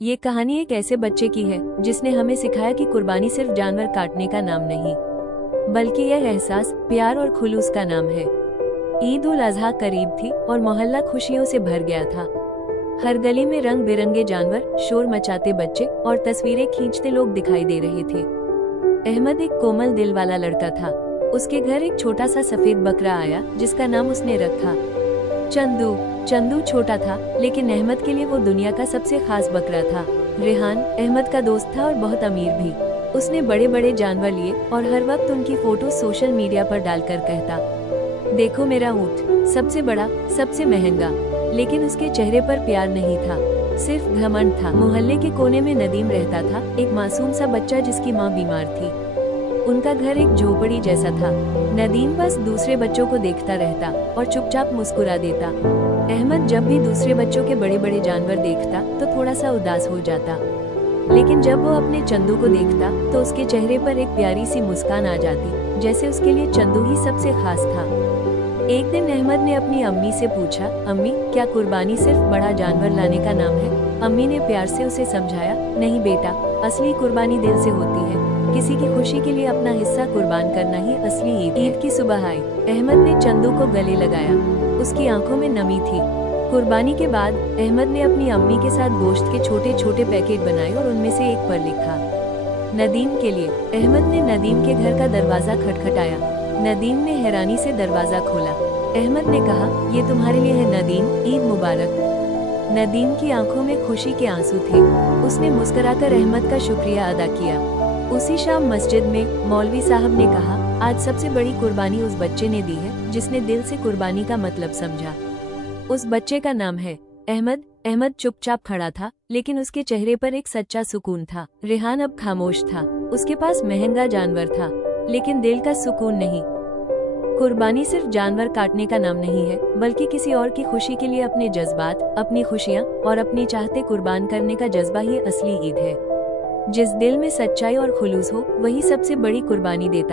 ये कहानी एक ऐसे बच्चे की है जिसने हमें सिखाया कि कुर्बानी सिर्फ जानवर काटने का नाम नहीं, बल्कि यह एहसास, प्यार और खुलूस का नाम है। ईद उल अजहा करीब थी और मोहल्ला खुशियों से भर गया था। हर गली में रंग बिरंगे जानवर, शोर मचाते बच्चे और तस्वीरें खींचते लोग दिखाई दे रहे थे। अहमद एक कोमल दिल वाला लड़का था। उसके घर एक छोटा सा सफेद बकरा आया जिसका नाम उसने रखा चंदू। चंदू छोटा था, लेकिन अहमद के लिए वो दुनिया का सबसे खास बकरा था। रेहान अहमद का दोस्त था और बहुत अमीर भी। उसने बड़े बड़े जानवर लिए और हर वक्त उनकी फोटो सोशल मीडिया पर डालकर कहता, देखो मेरा ऊंट, सबसे बड़ा, सबसे महंगा। लेकिन उसके चेहरे पर प्यार नहीं था, सिर्फ घमंड था। मोहल्ले के कोने में नदीम रहता था, एक मासूम सा बच्चा जिसकी माँ बीमार थी। उनका घर एक झोपड़ी जैसा था। नदीम बस दूसरे बच्चों को देखता रहता और चुपचाप मुस्कुरा देता। अहमद जब भी दूसरे बच्चों के बड़े बड़े जानवर देखता तो थोड़ा सा उदास हो जाता, लेकिन जब वो अपने चंदू को देखता तो उसके चेहरे पर एक प्यारी सी मुस्कान आ जाती, जैसे उसके लिए चंदू ही सबसे खास था। एक दिन अहमद ने अपनी अम्मी से पूछा, अम्मी, क्या कुर्बानी सिर्फ बड़ा जानवर लाने का नाम है? अम्मी ने प्यार से उसे समझाया, नहीं बेटा, असली कुर्बानी दिल से होती है। किसी की खुशी के लिए अपना हिस्सा कुर्बान करना ही असली ईद। ईद की सुबह आई। अहमद ने चंदू को गले लगाया। उसकी आंखों में नमी थी। कुर्बानी के बाद अहमद ने अपनी अम्मी के साथ गोश्त के छोटे छोटे पैकेट बनाए और उनमें से एक पर लिखा, नदीम के लिए। अहमद ने नदीम के घर का दरवाजा खटखटाया। नदीम ने हैरानी से दरवाजा खोला। अहमद ने कहा, ये तुम्हारे लिए है नदीम, ईद मुबारक। नदीम की आंखों में खुशी के आंसू थे। उसने मुस्कुराकर अहमद का शुक्रिया अदा किया। उसी शाम मस्जिद में मौलवी साहब ने कहा, आज सबसे बड़ी कुर्बानी उस बच्चे ने दी है जिसने दिल से कुर्बानी का मतलब समझा। उस बच्चे का नाम है अहमद। अहमद चुपचाप खड़ा था, लेकिन उसके चेहरे पर एक सच्चा सुकून था। रेहान अब खामोश था। उसके पास महंगा जानवर था, लेकिन दिल का सुकून नहीं। कुर्बानी सिर्फ जानवर काटने का नाम नहीं है, बल्कि किसी और की खुशी के लिए अपने जज्बात, अपनी खुशियाँ और अपनी चाहते कुर्बान करने का जज्बा ही असली ईद है। जिस दिल में सच्चाई और खुलूस हो, वही सबसे बड़ी कुर्बानी देता है।